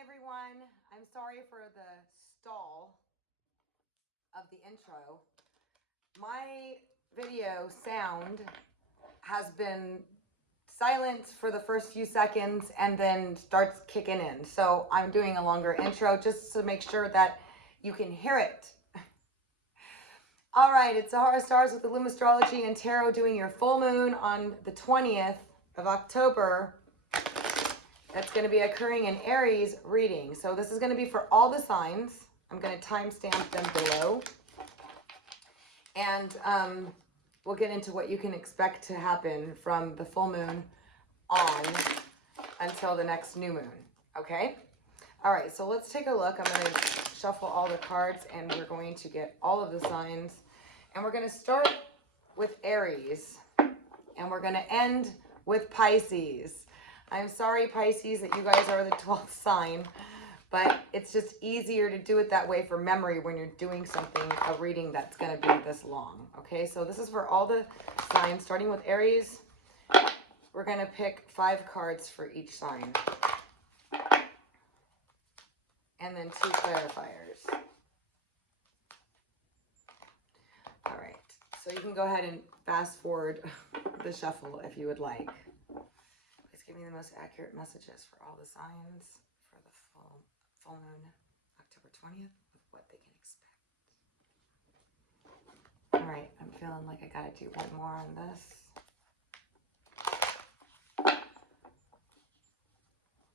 everyone. I'm sorry for the stall of the intro. My video sound has been silent for the first few seconds and then starts kicking in. So I'm doing a longer intro just to make sure that you can hear it. All right, it's Sahara Stars with the Loom Astrology and Tarot doing your full moon on the 20th of October. That's going to be occurring in Aries reading. So this is going to be for all the signs. I'm going to timestamp them below. And we'll get into what you can expect to happen from the full moon on until the next new moon. Okay? All right, so let's take a look. I'm going to shuffle all the cards and we're going to get all of the signs. And we're going to start with Aries. And we're going to end with Pisces. I'm sorry, Pisces, that you guys are the 12th sign, but it's just easier to do it that way for memory when you're doing something, a reading that's going to be this long. Okay, so this is for all the signs, starting with Aries. We're going to pick 5 cards for each sign. And then 2 clarifiers. All right, so you can go ahead and fast forward the shuffle if you would like. Give me the most accurate messages for all the signs for the full moon, October 20th, with what they can expect. All right, I'm feeling like I gotta do one more on this.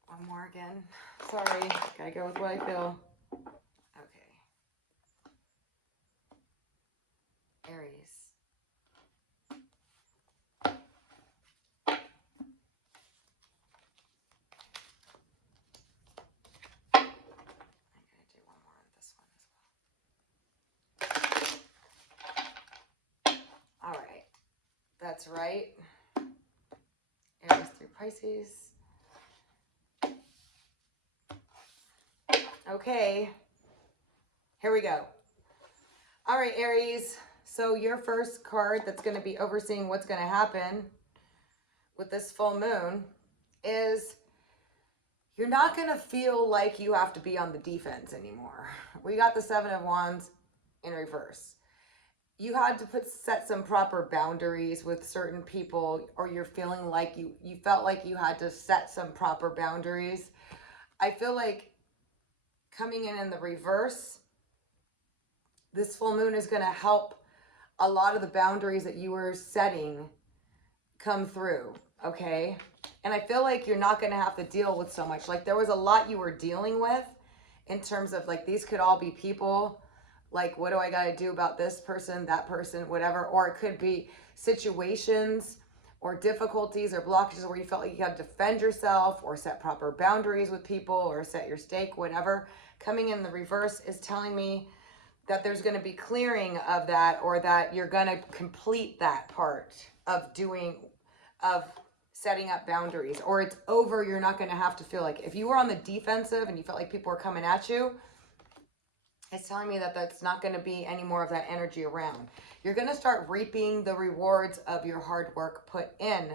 One more again. Sorry, gotta go with what I feel. Okay. Aries. All right, that's right. Aries through Pisces. Okay, here we go. All right, Aries. So your first card that's going to be overseeing what's going to happen with this full moon is you're not going to feel like you have to be on the defense anymore. We got the 7 of Wands in reverse. You had to set some proper boundaries with certain people, or you're feeling like you felt like you had to set some proper boundaries. I feel like coming in the reverse, this full moon is going to help a lot of the boundaries that you were setting come through, okay? And I feel like you're not going to have to deal with so much. Like there was a lot you were dealing with in terms of like these could all be people. Like, what do I got to do about this person, that person, whatever. Or it could be situations or difficulties or blockages where you felt like you had to defend yourself or set proper boundaries with people or set your stake, whatever. Coming in the reverse is telling me that there's going to be clearing of that, or that you're going to complete that part of setting up boundaries, or it's over. You're not going to have to feel like if you were on the defensive and you felt like people were coming at you, it's telling me that that's not going to be any more of that energy around. You're going to start reaping the rewards of your hard work put in.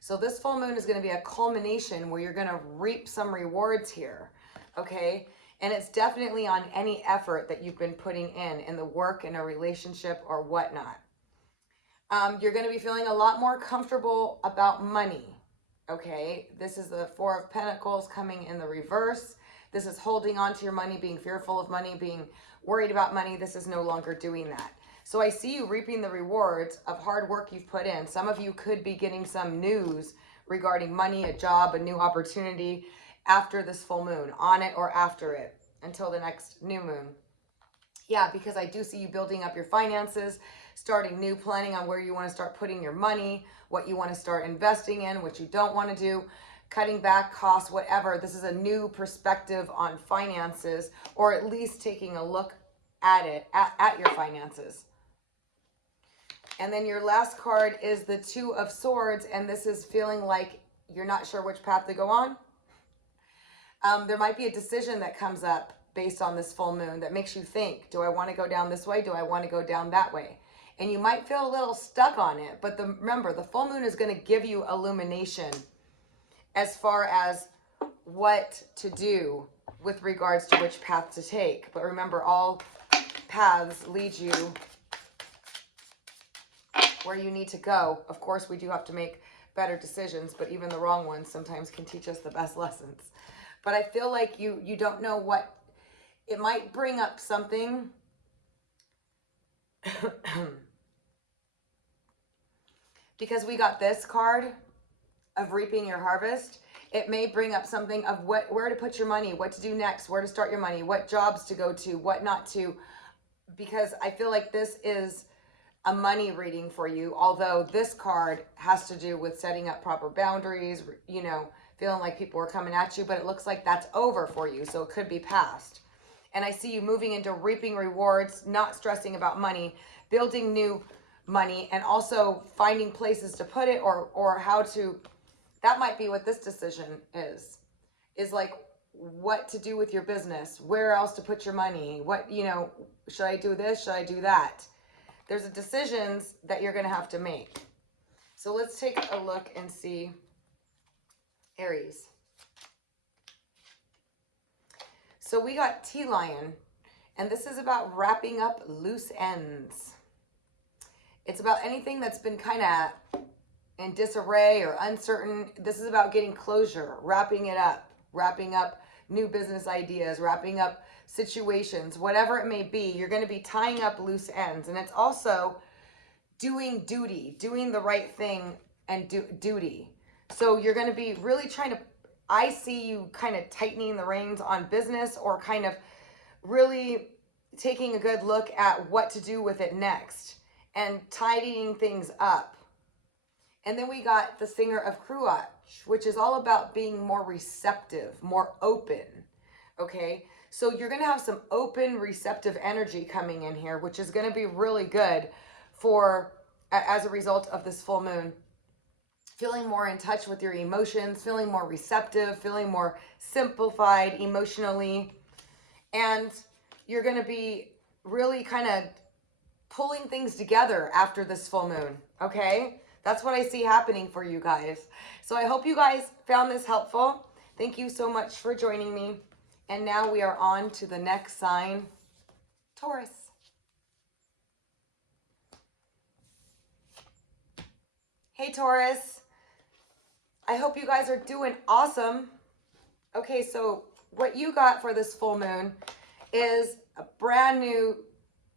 So this full moon is going to be a culmination where you're going to reap some rewards here. Okay. And it's definitely on any effort that you've been putting in the work, in a relationship or whatnot. You're going to be feeling a lot more comfortable about money. Okay. This is the 4 of Pentacles coming in the reverse. This is holding on to your money, being fearful of money, being worried about money. This is no longer doing that. So I see you reaping the rewards of hard work you've put in. Some of you could be getting some news regarding money, a job, a new opportunity after this full moon, on it or after it, until the next new moon. Yeah, because I do see you building up your finances, starting new, planning on where you want to start putting your money, what you want to start investing in, what you don't want to do, cutting back costs, whatever. This is a new perspective on finances, or at least taking a look at it, at your finances. And then your last card is the 2 of Swords, and this is feeling like you're not sure which path to go on. There might be a decision that comes up based on this full moon that makes you think, do I want to go down this way? Do I want to go down that way? And you might feel a little stuck on it, but remember, the full moon is going to give you illumination as far as what to do with regards to which path to take. But remember, all paths lead you where you need to go. Of course, we do have to make better decisions, but even the wrong ones sometimes can teach us the best lessons. But I feel like you don't know what, it might bring up something because we got this card of reaping your harvest. It may bring up something of where to put your money, what to do next, where to start your money, what jobs to go to, what not to, because I feel like this is a money reading for you, although this card has to do with setting up proper boundaries, you know, feeling like people are coming at you, but it looks like that's over for you, so it could be past. And I see you moving into reaping rewards, not stressing about money, building new money, and also finding places to put it or how to, that might be what this decision is like what to do with your business, where else to put your money, what, you know, should I do this, should I do that? There's decisions that you're going to have to make. So let's take a look and see Aries. So we got Tea Lion, and this is about wrapping up loose ends. It's about anything that's been kind of in disarray or uncertain. This is about getting closure, wrapping it up, wrapping up new business ideas, wrapping up situations, whatever it may be. You're going to be tying up loose ends. And it's also doing duty, doing the right thing and duty. So you're going to be really trying to, I see you kind of tightening the reins on business or kind of really taking a good look at what to do with it next and tidying things up. And then we got the Singer of Cruach, which is all about being more receptive, more open, okay? So you're going to have some open, receptive energy coming in here, which is going to be really good for, as a result of this full moon. Feeling more in touch with your emotions, feeling more receptive, feeling more simplified emotionally. And you're going to be really kind of pulling things together after this full moon, okay? That's what I see happening for you guys. So I hope you guys found this helpful. Thank you so much for joining me. And now we are on to the next sign, Taurus. Hey, Taurus. I hope you guys are doing awesome. Okay, so what you got for this full moon is a brand new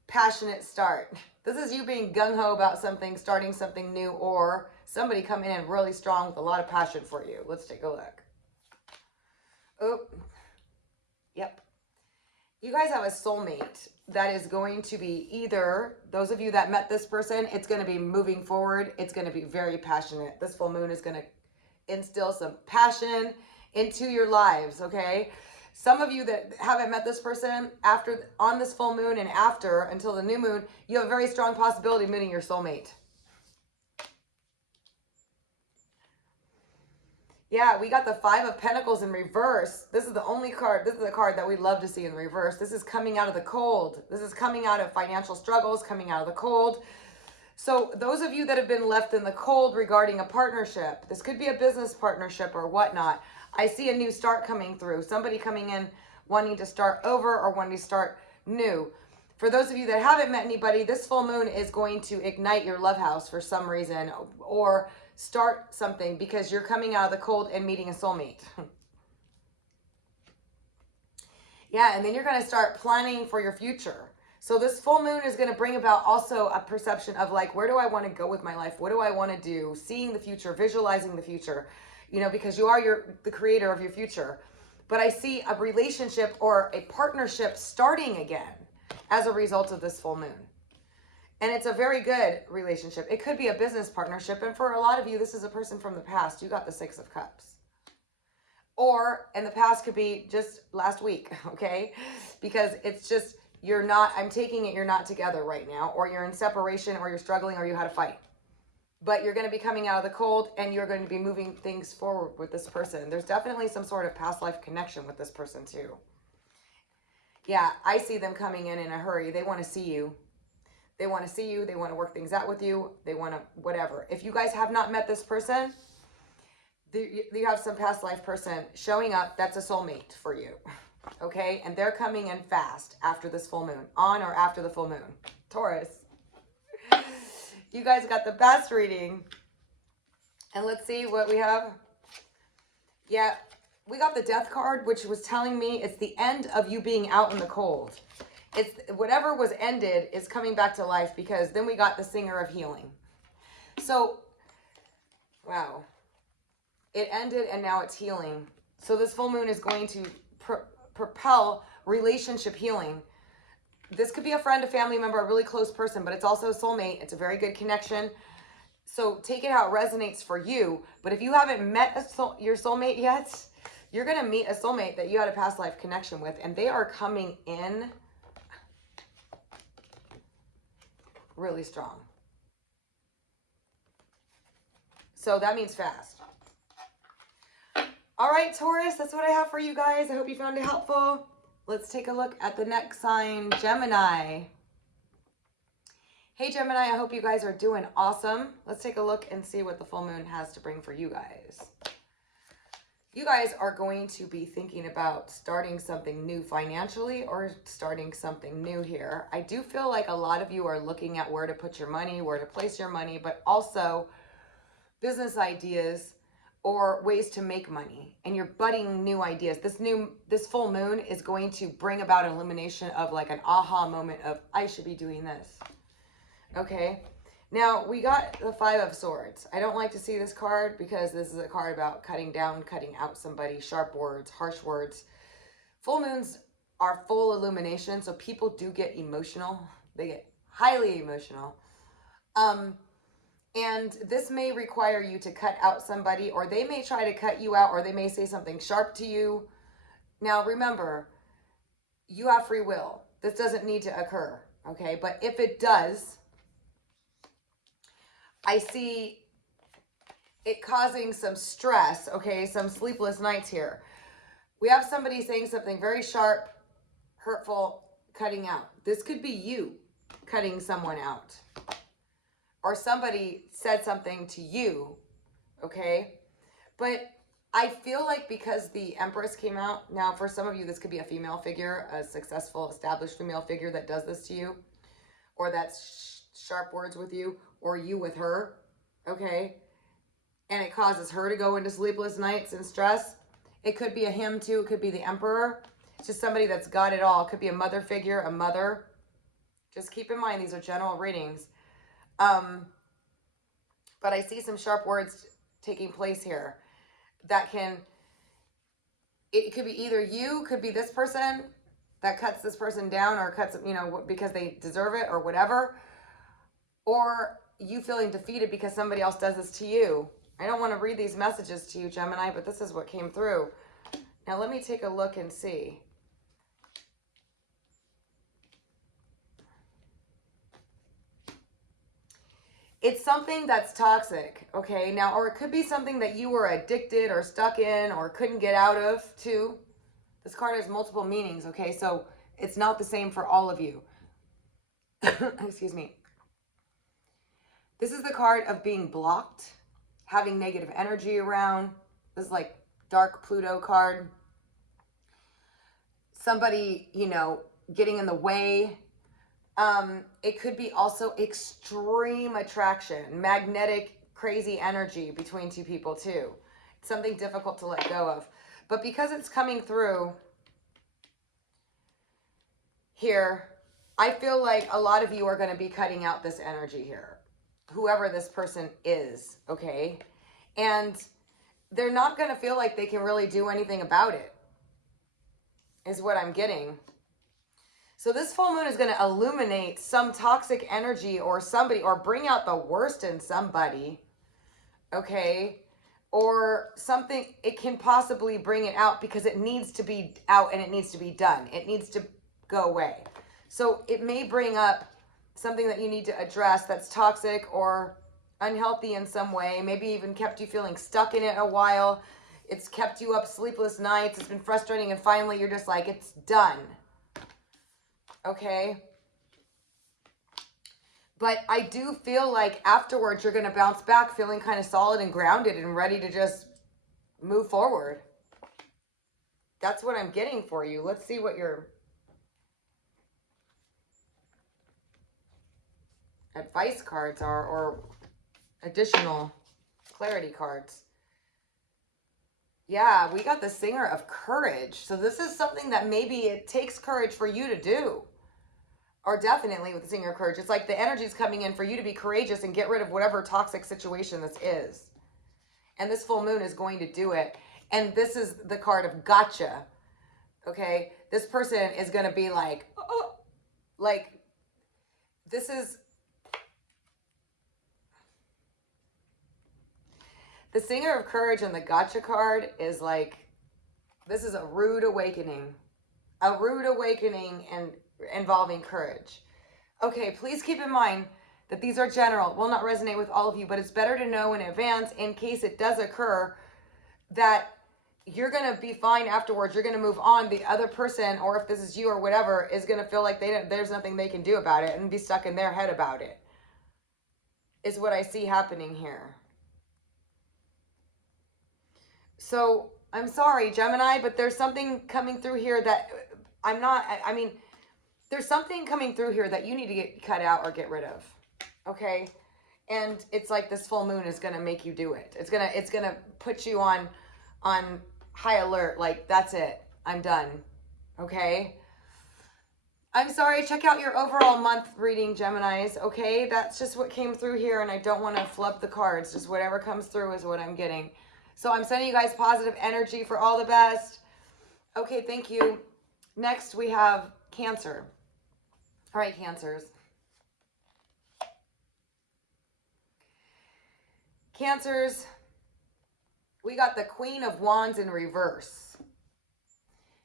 passionate start. This is you being gung-ho about something, starting something new, or somebody coming in really strong with a lot of passion for you. Let's take a look. Oh, yep. You guys have a soulmate that is going to be either, those of you that met this person, it's going to be moving forward. It's going to be very passionate. This full moon is going to instill some passion into your lives, okay? Some of you that haven't met this person, after on this full moon and after until the new moon, you have a very strong possibility of meeting your soulmate. Yeah, we got the Five of Pentacles in reverse. This is the only card, this is the card that we love to see in reverse. This is coming out of the cold. This is coming out of financial struggles, coming out of the cold. So those of you that have been left in the cold regarding a partnership, this could be a business partnership or whatnot. I see a new start coming through. Somebody coming in wanting to start over or wanting to start new. For those of you that haven't met anybody, this full moon is going to ignite your love house for some reason or start something because you're coming out of the cold and meeting a soulmate. Yeah, and then you're going to start planning for your future. So this full moon is going to bring about also a perception of like, where do I want to go with my life? What do I want to do? Seeing the future, visualizing the future, you know, because you are the creator of your future. But I see a relationship or a partnership starting again as a result of this full moon. And it's a very good relationship. It could be a business partnership. And for a lot of you, this is a person from the past. You got the Six of Cups. Or in the past could be just last week, okay? Because it's just, you're not, I'm taking it, you're not together right now. Or you're in separation, or you're struggling, or you had a fight. But you're going to be coming out of the cold, and you're going to be moving things forward with this person. There's definitely some sort of past life connection with this person too. Yeah, I see them coming in a hurry. They want to see you. They want to see you. They want to work things out with you. They want to, whatever. If you guys have not met this person, you have some past life person showing up. That's a soulmate for you. Okay, and they're coming in fast after this full moon, on or after the full moon. Taurus, you guys got the best reading. And let's see what we have. Yeah, we got the Death card, which was telling me it's the end of you being out in the cold. It's whatever was ended is coming back to life, because then we got the Singer of Healing. So, wow. It ended and now it's healing. So this full moon is going to propel relationship healing. This could be a friend, a family member, a really close person, but it's also a soulmate. It's a very good connection. So take it how it resonates for you. But if you haven't met your soulmate yet, you're going to meet a soulmate that you had a past life connection with, and they are coming in really strong. So that means fast. All right, Taurus, that's what I have for you guys. I hope you found it helpful. Let's take a look at the next sign, Gemini. Hey, Gemini, I hope you guys are doing awesome. Let's take a look and see what the full moon has to bring for you guys. You guys are going to be thinking about starting something new financially or starting something new here. I do feel like a lot of you are looking at where to put your money, where to place your money, but also business ideas or ways to make money, and you're budding new ideas. This full moon is going to bring about an illumination of like an aha moment of, I should be doing this. Okay. Now we got the Five of Swords. I don't like to see this card because this is a card about cutting down, cutting out somebody, sharp words, harsh words. Full moons are full illumination. So people do get emotional. They get highly emotional. And this may require you to cut out somebody, or they may try to cut you out, or they may say something sharp to you. Now, remember, you have free will. This doesn't need to occur, okay? But if it does, I see it causing some stress, okay? Some sleepless nights here. We have somebody saying something very sharp, hurtful, cutting out. This could be you cutting someone out. Or somebody said something to you, okay? But I feel like because the Empress came out, now for some of you, this could be a female figure, a successful, established female figure that does this to you, or that's sharp words with you, or you with her, okay? And it causes her to go into sleepless nights and stress. It could be a him too, it could be the Emperor. It's just somebody that's got it all. It could be a mother figure, a mother. Just keep in mind, these are general readings. But I see some sharp words taking place here that it could be either you, could be this person that cuts this person down or cuts, because they deserve it or whatever, or you feeling defeated because somebody else does this to you. I don't want to read these messages to you, Gemini, but this is what came through. Now let me take a look and see. It's something that's toxic, okay? Now, or it could be something that you were addicted or stuck in or couldn't get out of, too. This card has multiple meanings, okay? So it's not the same for all of you. Excuse me. This is the card of being blocked, having negative energy around. This is like dark Pluto card. Somebody, getting in the way. It could be also extreme attraction, magnetic, crazy energy between two people too. It's something difficult to let go of. But because it's coming through here, I feel like a lot of you are going to be cutting out this energy here. Whoever this person is, okay? And they're not going to feel like they can really do anything about it, is what I'm getting. So this full moon is going to illuminate some toxic energy or somebody, or bring out the worst in somebody, okay? Or something, it can possibly bring it out because it needs to be out and it needs to be done. It needs to go away. So it may bring up something that you need to address that's toxic or unhealthy in some way. Maybe even kept you feeling stuck in it a while. It's kept you up sleepless nights. It's been frustrating, and finally you're just like, it's done. Okay? But I do feel like afterwards you're going to bounce back feeling kind of solid and grounded and ready to just move forward. That's what I'm getting for you. Let's see what your advice cards are, or additional clarity cards. Yeah, we got the Singer of Courage. So this is something that maybe it takes courage for you to do. Or definitely with the Singer of Courage. It's like the energy is coming in for you to be courageous and get rid of whatever toxic situation this is. And this full moon is going to do it. And this is the card of gotcha. Okay? This person is going to be like, oh, like, this is... The Singer of Courage and the gotcha card is like, this is a rude awakening. A rude awakening and involving courage. Okay, please keep in mind that these are general, will not resonate with all of you, but it's better to know in advance in case it does occur that you're going to be fine afterwards. You're going to move on. The other person, or if this is you or whatever, is going to feel like there's nothing they can do about it and be stuck in their head about it, is what I see happening here. So I'm sorry, Gemini, but there's something coming through here that I mean, there's something coming through here that you need to get cut out or get rid of. Okay? And it's like this full moon is going to make you do it. It's going to put you on high alert. Like, that's it. I'm done. Okay? I'm sorry. Check out your overall month reading, Geminis. Okay? That's just what came through here, and I don't want to flub the cards. Just whatever comes through is what I'm getting. So I'm sending you guys positive energy for all the best. Okay, thank you. Next, we have Cancer. All right, Cancers. Cancers, we got the Queen of Wands in reverse.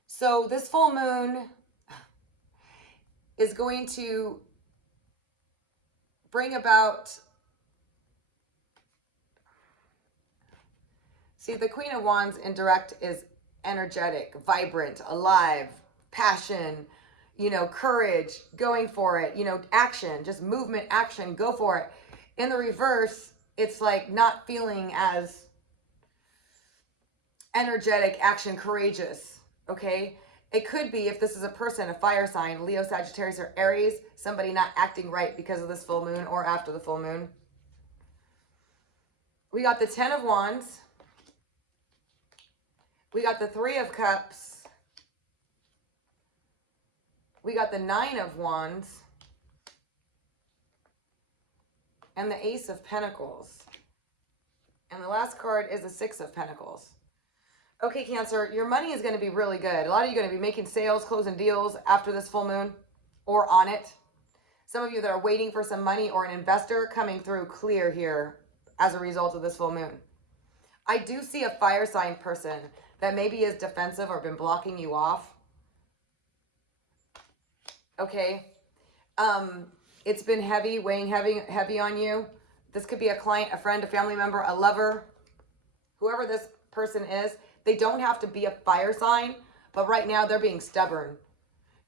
So this full moon is going to bring about... See, the Queen of Wands in direct is energetic, vibrant, alive, passion, you know, courage, going for it, you know, action, just movement, action, go for it. In the reverse, it's like not feeling as energetic, action, courageous, okay? It could be, if this is a person, a fire sign, Leo, Sagittarius, or Aries, somebody not acting right because of this full moon or after the full moon. We got the 10 of Wands. We got the 3 of Cups. We got the 9 of Wands. And the Ace of Pentacles. And the last card is the 6 of Pentacles. Okay, Cancer, your money is going to be really good. A lot of you are going to be making sales, closing deals after this full moon or on it. Some of you that are waiting for some money or an investor coming through clear here as a result of this full moon. I do see a fire sign person that maybe is defensive or been blocking you off. Okay. It's been heavy, weighing heavy on you. This could be a client, a friend, a family member, a lover, whoever this person is. They don't have to be a fire sign, but right now they're being stubborn.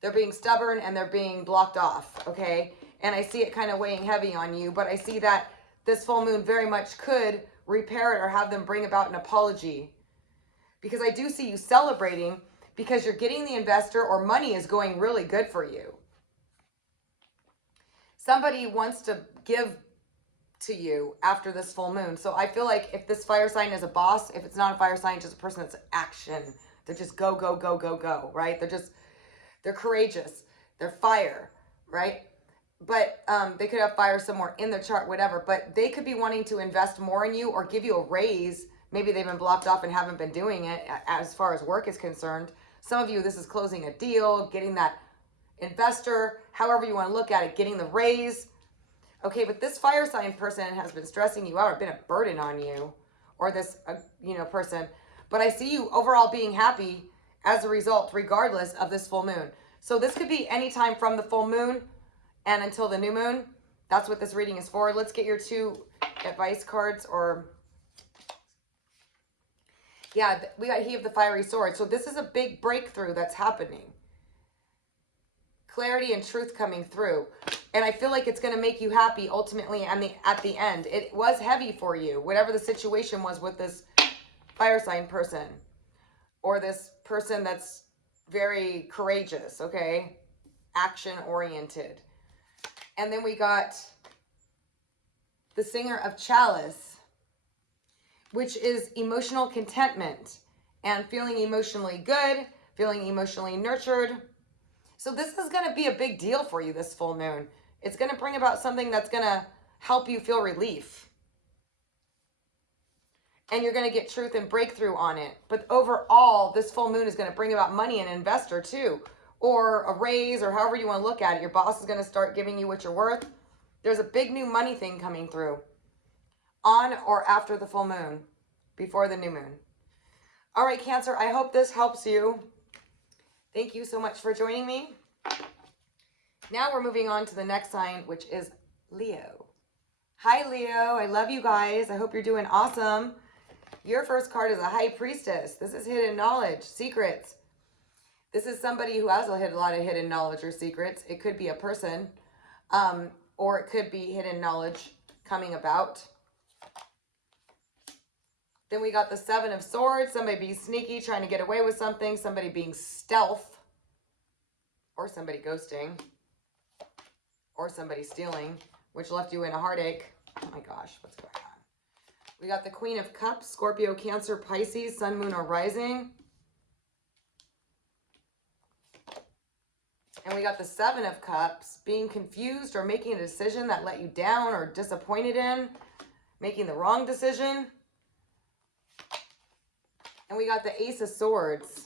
They're being stubborn and they're being blocked off, okay? And I see it kind of weighing heavy on you, but I see that this full moon very much could repair it or have them bring about an apology. Because I do see you celebrating because you're getting the investor or money is going really good for you. Somebody wants to give to you after this full moon. So I feel like if this fire sign is a boss, if it's not a fire sign, just a person that's action. They're just go, go, go, go, go, right? They're courageous. They're fire, right? But they could have fire somewhere in their chart, whatever. But they could be wanting to invest more in you or give you a raise. Maybe they've been blocked off and haven't been doing it as far as work is concerned. Some of you, this is closing a deal, getting that investor, however you want to look at it, getting the raise. Okay, but this fire sign person has been stressing you out or been a burden on you, or this, person. But I see you overall being happy as a result, regardless of this full moon. So this could be any time from the full moon and until the new moon. That's what this reading is for. Let's get your 2 advice cards, or... Yeah, we got He of the Fiery Sword. So this is a big breakthrough that's happening. Clarity and truth coming through. And I feel like it's going to make you happy ultimately at the end. It was heavy for you, whatever the situation was with this fire sign person or this person that's very courageous, okay? Action oriented. And then we got the Singer of Chalice, which is emotional contentment and feeling emotionally good, feeling emotionally nurtured. So this is going to be a big deal for you, this full moon. It's going to bring about something that's going to help you feel relief. And you're going to get truth and breakthrough on it. But overall, this full moon is going to bring about money and investor too. Or a raise, or however you want to look at it. Your boss is going to start giving you what you're worth. There's a big new money thing coming through. On or after the full moon. Before the new moon. All right, Cancer, I hope this helps you. Thank you so much for joining me. Now we're moving on to the next sign, which is Leo. Hi, Leo. I love you guys. I hope you're doing awesome. Your first card is a High Priestess. This is hidden knowledge, secrets. This is somebody who has a lot of hidden knowledge or secrets. It could be a person, or it could be hidden knowledge coming about. Then we got the Seven of Swords. Somebody being sneaky, trying to get away with something. Somebody being stealth. Or somebody ghosting. Or somebody stealing, which left you in a heartache. Oh my gosh, what's going on? We got the Queen of Cups, Scorpio, Cancer, Pisces, Sun, Moon, or Rising. And we got the Seven of Cups, being confused or making a decision that let you down or disappointed in, making the wrong decision. And we got the Ace of Swords.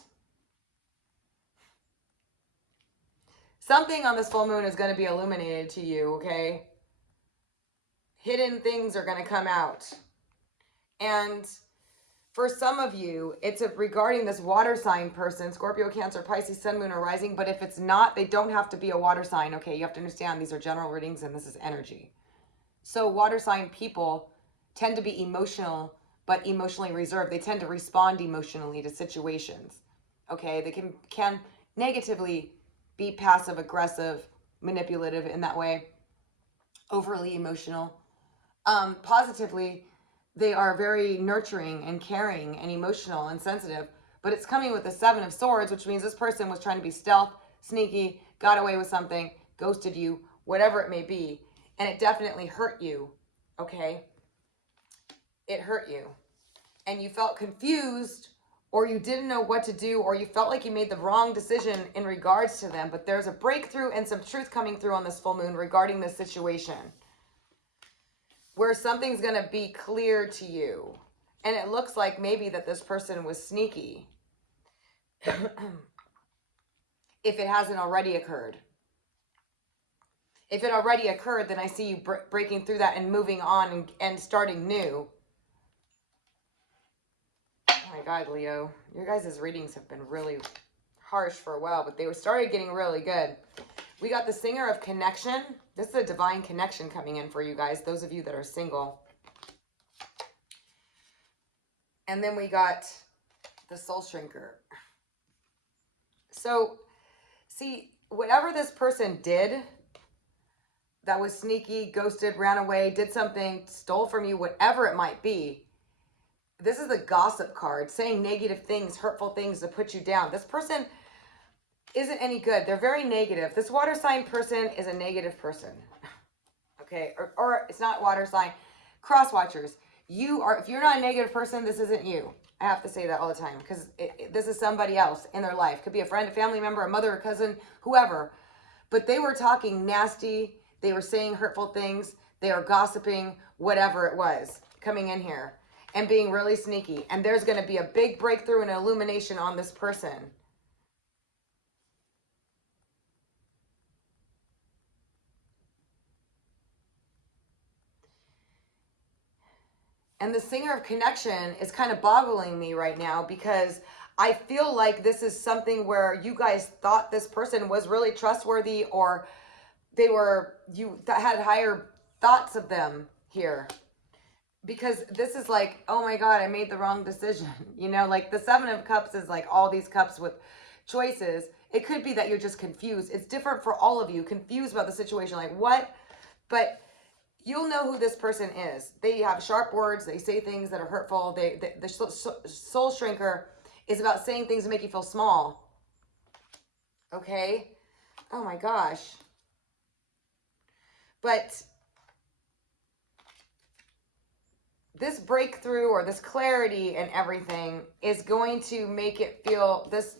Something on this full moon is going to be illuminated to you, okay? Hidden things are going to come out. And for some of you, it's regarding this water sign person, Scorpio, Cancer, Pisces, Sun, Moon, or Rising. But if it's not, they don't have to be a water sign, okay? You have to understand these are general readings and this is energy. So water sign people tend to be emotional, but emotionally reserved. They tend to respond emotionally to situations, okay? They can negatively be passive, aggressive, manipulative in that way, overly emotional. Positively, they are very nurturing and caring and emotional and sensitive, but it's coming with the Seven of Swords, which means this person was trying to be stealth, sneaky, got away with something, ghosted you, whatever it may be, and it definitely hurt you, okay? It hurt you, and you felt confused, or you didn't know what to do, or you felt like you made the wrong decision in regards to them, but there's a breakthrough and some truth coming through on this full moon regarding this situation, where something's going to be clear to you. And it looks like maybe that this person was sneaky. If it hasn't already occurred. If it already occurred, then I see you breaking through that and moving on and starting new. Oh my God, Leo. Your guys' readings have been really harsh for a while, but they started getting really good. We got the Singer of Connection. This is a divine connection coming in for you guys, those of you that are single. And then we got the Soul Shrinker. So, see, whatever this person did that was sneaky, ghosted, ran away, did something, stole from you, whatever it might be, this is the gossip card, saying negative things, hurtful things to put you down. This person isn't any good. They're very negative. This water sign person is a negative person. Okay, or it's not water sign. Cross watchers. If you're not a negative person, this isn't you. I have to say that all the time because this is somebody else in their life. Could be a friend, a family member, a mother, a cousin, whoever. But they were talking nasty. They were saying hurtful things. They are gossiping, whatever it was, coming in here and being really sneaky. And there's going to be a big breakthrough and illumination on this person. And the Singer of Connection is kind of boggling me right now because I feel like this is something where you guys thought this person was really trustworthy, or you had higher thoughts of them here. Because this is like, oh my God, I made the wrong decision. You know, like the Seven of Cups is like all these cups with choices. It could be that you're just confused. It's different for all of you, confused about the situation. Like what? But you'll know who this person is. They have sharp words. They say things that are hurtful. The Soul Shrinker is about saying things that make you feel small. Okay? Oh my gosh. But this breakthrough or this clarity and everything is going to make it feel, this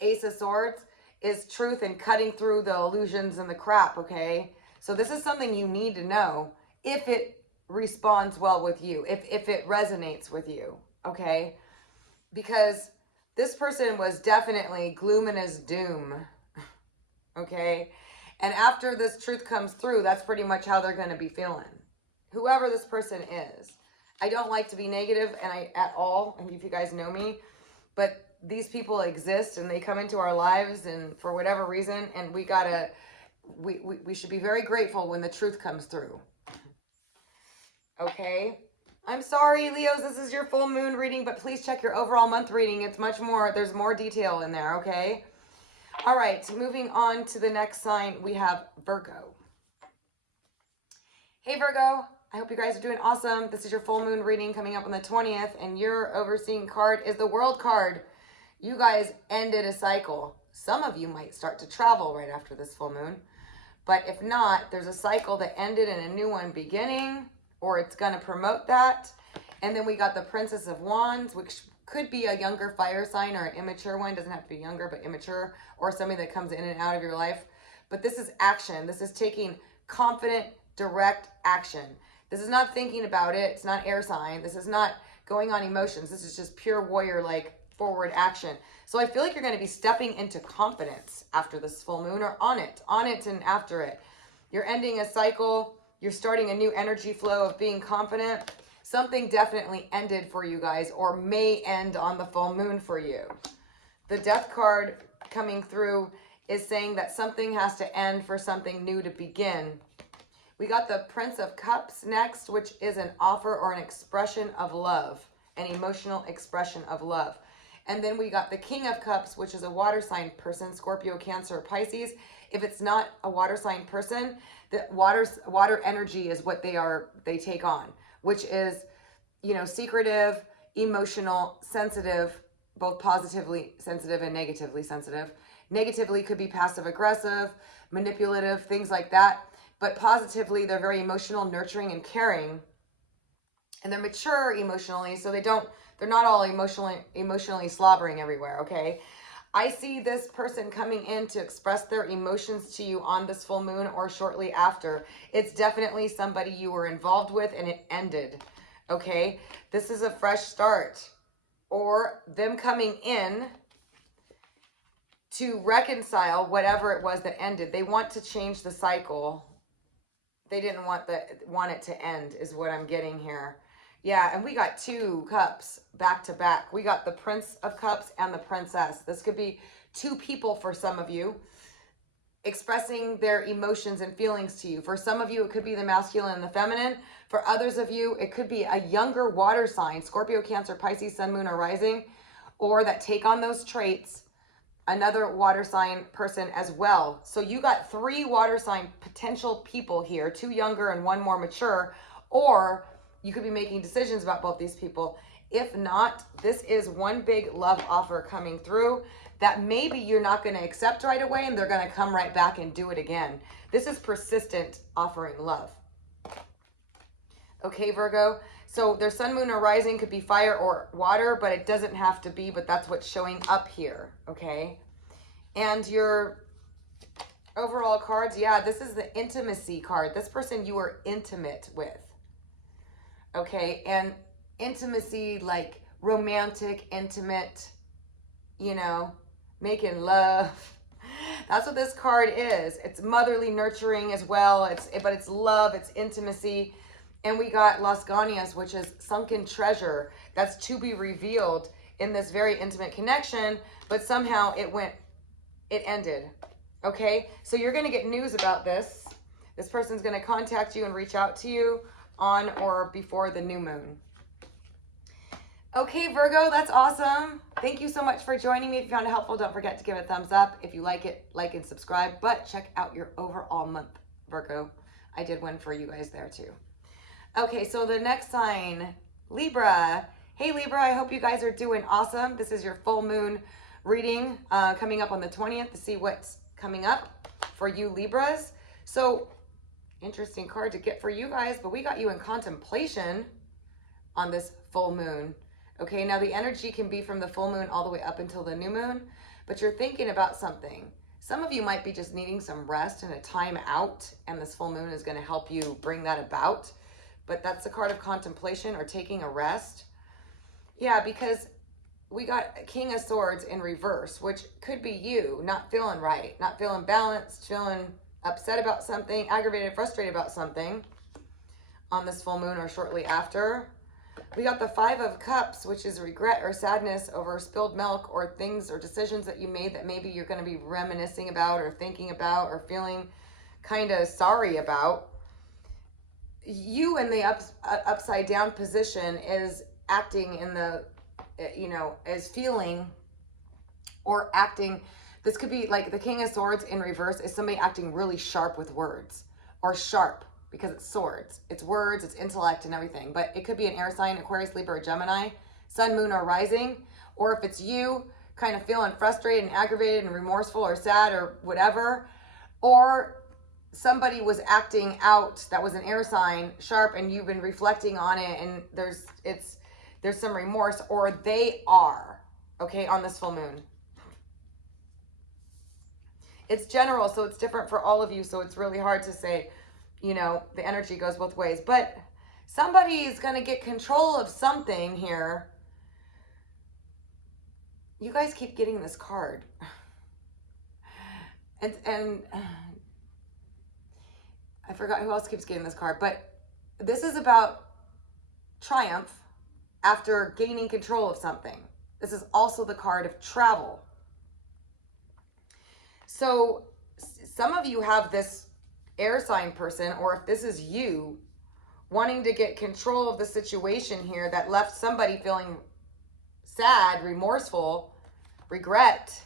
Ace of Swords is truth and cutting through the illusions and the crap, okay? So this is something you need to know if it responds well with you, if it resonates with you, okay? Because this person was definitely gloom and is doom, okay? And after this truth comes through, that's pretty much how they're going to be feeling. Whoever this person is. I don't like to be negative at all, and if you guys know me, but these people exist and they come into our lives and for whatever reason, and we should be very grateful when the truth comes through. Okay? I'm sorry, Leos, this is your full moon reading, but please check your overall month reading. It's much more, there's more detail in there, okay? All right, moving on to the next sign, we have Virgo. Hey, Virgo. I hope you guys are doing awesome. This is your full moon reading coming up on the 20th, and your overseeing card is the World card. You guys ended a cycle. Some of you might start to travel right after this full moon, but if not, there's a cycle that ended and a new one beginning, or it's going to promote that. And then we got the Princess of Wands, which could be a younger fire sign or an immature one. Doesn't have to be younger, but immature, or somebody that comes in and out of your life. But this is action. This is taking confident, direct action. This is not thinking about it. It's not air sign. This is not going on emotions. This is just pure warrior, like forward action. So I feel like you're going to be stepping into confidence after this full moon, or on it and after it. You're ending a cycle. You're starting a new energy flow of being confident. Something definitely ended for you guys, or may end on the full moon for you. The Death card coming through is saying that something has to end for something new to begin. We got the Prince of Cups next, which is an offer or an expression of love, an emotional expression of love. And then we got the King of Cups, which is a water sign person, Scorpio, Cancer, Pisces. If it's not a water sign person, the water energy is what they take on, which is, secretive, emotional, sensitive, both positively sensitive and negatively sensitive. Negatively could be passive aggressive, manipulative, things like that. But positively, they're very emotional, nurturing, and caring. And they're mature emotionally, so they're not all emotionally slobbering everywhere, okay? I see this person coming in to express their emotions to you on this full moon or shortly after. It's definitely somebody you were involved with and it ended, okay? This is a fresh start. Or them coming in to reconcile whatever it was that ended. They want to change the cycle. They didn't want it to end, is what I'm getting here. Yeah, and we got two cups back to back. We got the Prince of Cups and the Princess. This could be two people for some of you expressing their emotions and feelings to you. For some of you, it could be the masculine and the feminine. For others of you, it could be a younger water sign, Scorpio, Cancer, Pisces, Sun, Moon, or Rising, or that take on those traits. Another water sign person as well. So you got 3 water sign potential people here, 2 younger and 1 more mature, or you could be making decisions about both these people. If not, this is one big love offer coming through that maybe you're not going to accept right away and they're going to come right back and do it again. This is persistent offering love. Okay, Virgo. So their sun, moon, or rising could be fire or water, but it doesn't have to be, but that's what's showing up here, okay? And your overall cards, yeah, this is the intimacy card. This person you are intimate with, okay? And intimacy, like romantic, intimate, making love. That's what this card is. It's motherly, nurturing as well, but it's love, it's intimacy. And we got Las Ganias, which is sunken treasure. That's to be revealed in this very intimate connection, but somehow it ended. Okay? So you're going to get news about this. This person's going to contact you and reach out to you on or before the new moon. Okay, Virgo, that's awesome. Thank you so much for joining me. If you found it helpful, don't forget to give it a thumbs up. If you like it, like and subscribe. But check out your overall month, Virgo. I did one for you guys there too. Okay, so the next sign, Libra. Hey Libra, I hope you guys are doing awesome. This is your full moon reading coming up on the 20th to see what's coming up for you Libras. So, interesting card to get for you guys, but we got you in contemplation on this full moon. Okay, now the energy can be from the full moon all the way up until the new moon, but you're thinking about something. Some of you might be just needing some rest and a time out, and this full moon is going to help you bring that about. But that's the card of contemplation or taking a rest. Yeah, because we got King of Swords in reverse, which could be you not feeling right, not feeling balanced, feeling upset about something, aggravated, frustrated about something on this full moon or shortly after. We got the Five of Cups, which is regret or sadness over spilled milk or things or decisions that you made that maybe you're going to be reminiscing about or thinking about or feeling kind of sorry about. You in the upside down position is acting in the, is feeling or acting. This could be like the King of Swords in reverse is somebody acting really sharp with words, or sharp because it's swords. It's words, it's intellect and everything. But it could be an air sign, Aquarius, Libra, or Gemini, sun, moon, or rising. Or if it's you kind of feeling frustrated and aggravated and remorseful or sad or whatever. Or somebody was acting out that was an air sign, sharp, and you've been reflecting on it and there's some remorse, or they are, okay, on this full moon. It's general, so it's different for all of you, so it's really hard to say, the energy goes both ways. But somebody is going to get control of something here. You guys keep getting this card. And I forgot who else keeps getting this card, but this is about triumph after gaining control of something. This is also the card of travel. So some of you have this air sign person, or if this is you, wanting to get control of the situation here that left somebody feeling sad, remorseful, regret,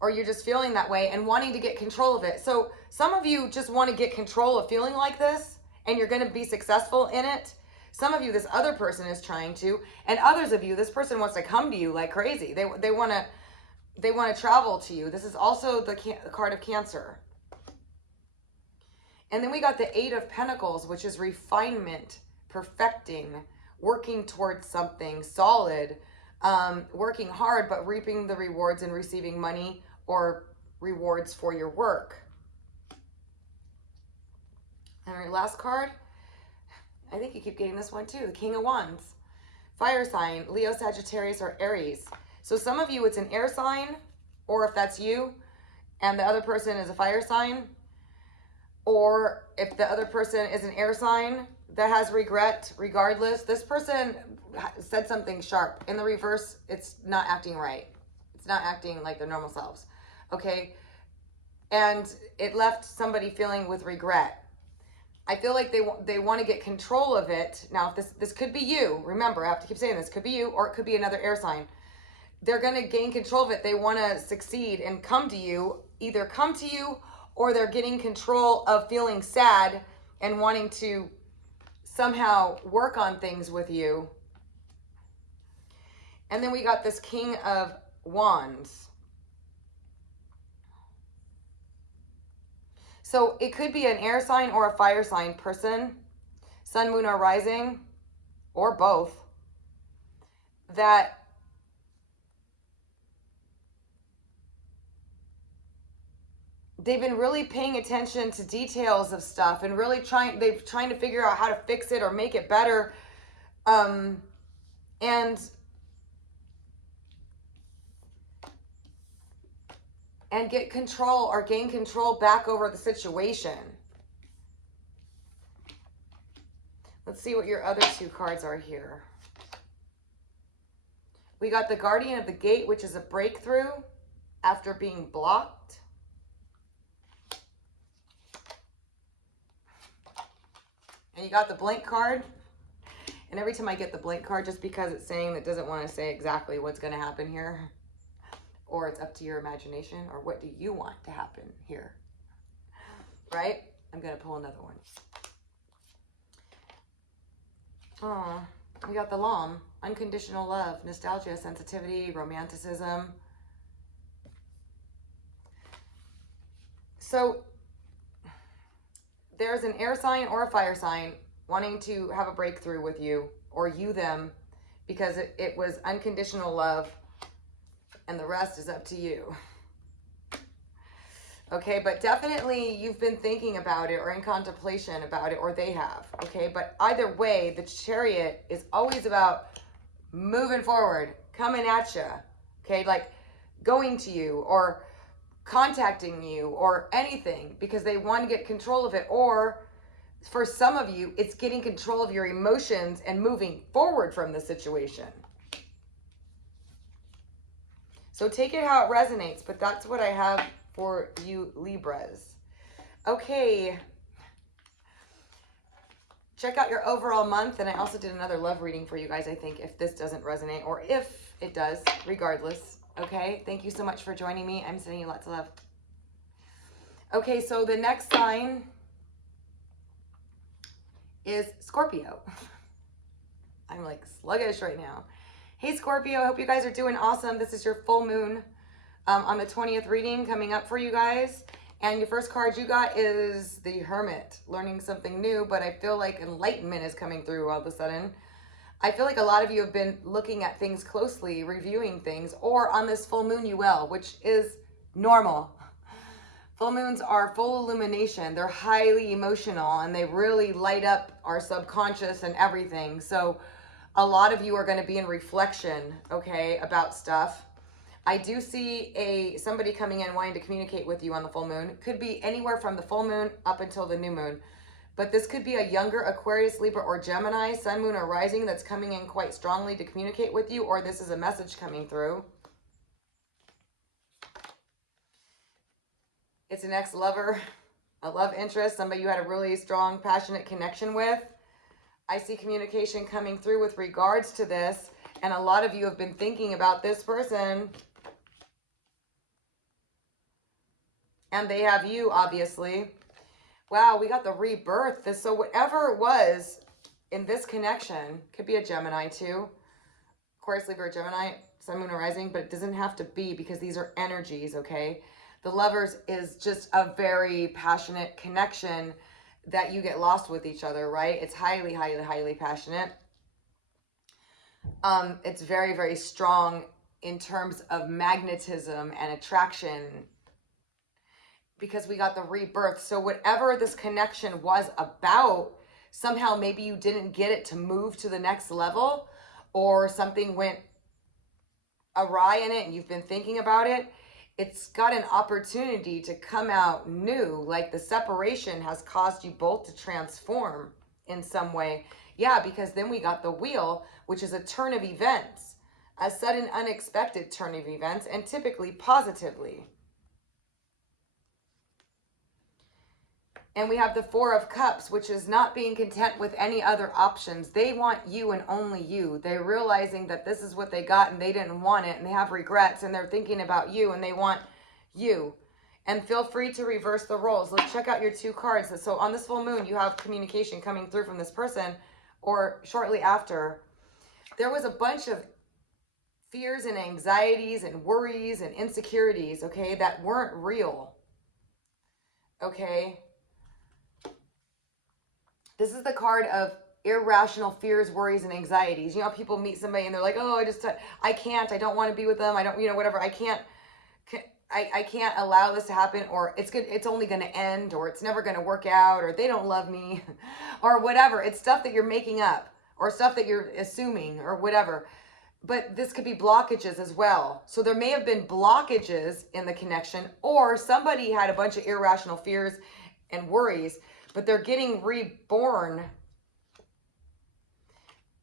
or you're just feeling that way and wanting to get control of it. So some of you just want to get control of feeling like this, and you're going to be successful in it. Some of you, this other person is trying to, and others of you, this person wants to come to you like crazy. They want to travel to you. This is also the card of Cancer. And then we got the Eight of Pentacles, which is refinement, perfecting, working towards something solid, working hard, but reaping the rewards and receiving money or rewards for your work. All right, last card. I think you keep getting this one too. The King of Wands. Fire sign, Leo, Sagittarius, or Aries. So some of you, it's an air sign, or if that's you, and the other person is a fire sign, or if the other person is an air sign that has regret, regardless, this person said something sharp. In the reverse, it's not acting right. It's not acting like their normal selves. Okay? And it left somebody feeling with regret. I feel like they want to get control of it. Now, if this could be you. Remember, I have to keep saying this. Could be you, or it could be another air sign. They're going to gain control of it. They want to succeed and come to you. Either come to you, or they're getting control of feeling sad and wanting to somehow work on things with you. And then we got this King of Wands. So it could be an air sign or a fire sign person, sun, moon, or rising, or both, that they've been really paying attention to details of stuff and really trying to figure out how to fix it or make it better. And get control or gain control back over the situation. Let's see what your other two cards are here. We got the Guardian of the Gate, which is a breakthrough after being blocked. And you got the blank card. And every time I get the blank card, just because it's saying that doesn't want to say exactly what's going to happen here, or it's up to your imagination, or what do you want to happen here, right? I'm going to pull another one. Oh, we got the Lam. Unconditional love, nostalgia, sensitivity, romanticism. So there's an air sign or a fire sign wanting to have a breakthrough with you, or you them, because it was unconditional love, and the rest is up to you. Okay, but definitely you've been thinking about it or in contemplation about it, or they have. Okay, but either way, the Chariot is always about moving forward, coming at you. Okay, like going to you or contacting you or anything, because they want to get control of it. Or for some of you, it's getting control of your emotions and moving forward from the situation. So take it how it resonates, but that's what I have for you Libras. Okay. Check out your overall month, and I also did another love reading for you guys, I think, if this doesn't resonate, or if it does, regardless. Okay, thank you so much for joining me. I'm sending you lots of love. Okay, so the next sign is Scorpio. I'm like sluggish right now. Hey Scorpio, I hope you guys are doing awesome. This is your full moon on the 20th reading coming up for you guys. And your first card you got is the Hermit, learning something new, but I feel like enlightenment is coming through all of a sudden. I feel like a lot of you have been looking at things closely, reviewing things, or on this full moon you will, which is normal. Full moons are full illumination. They're highly emotional, and they really light up our subconscious and everything. So a lot of you are going to be in reflection, okay, about stuff. I do see somebody coming in wanting to communicate with you on the full moon. Could be anywhere from the full moon up until the new moon. But this could be a younger Aquarius, Libra, or Gemini, sun, moon, or rising that's coming in quite strongly to communicate with you, or this is a message coming through. It's an ex-lover, a love interest, somebody you had a really strong, passionate connection with. I see communication coming through with regards to this, and a lot of you have been thinking about this person. And they have you, obviously. Wow, we got the rebirth. So whatever it was in this connection, could be a Gemini too. Aquarius, Libra, Gemini, sun, moon, or rising, but it doesn't have to be, because these are energies, okay? The lovers is just a very passionate connection that you get lost with each other, right? It's highly, highly, highly passionate. It's very, very strong in terms of magnetism and attraction, because we got the rebirth. So whatever this connection was about, somehow maybe you didn't get it to move to the next level, or something went awry in it and you've been thinking about it. It's got an opportunity to come out new, like the separation has caused you both to transform in some way. Yeah, because then we got the wheel, which is a turn of events, a sudden unexpected turn of events, and typically positively. And we have the Four of Cups, which is not being content with any other options. They want you and only you. They're realizing that this is what they got and they didn't want it, and they have regrets, and they're thinking about you and they want you. And feel free to reverse the roles. Let's check out your two cards. So on this full moon, you have communication coming through from this person, or shortly after. There was a bunch of fears and anxieties and worries and insecurities, okay, that weren't real, okay? This is the card of irrational fears, worries, and anxieties. You know, people meet somebody and they're like, oh, I can't, I don't want to be with them. I don't, you know, whatever. I can't allow this to happen, or it's only going to end, or it's never going to work out, or they don't love me, or whatever. It's stuff that you're making up, or stuff that you're assuming, or whatever. But this could be blockages as well. So there may have been blockages in the connection, or somebody had a bunch of irrational fears and worries, but they're getting reborn.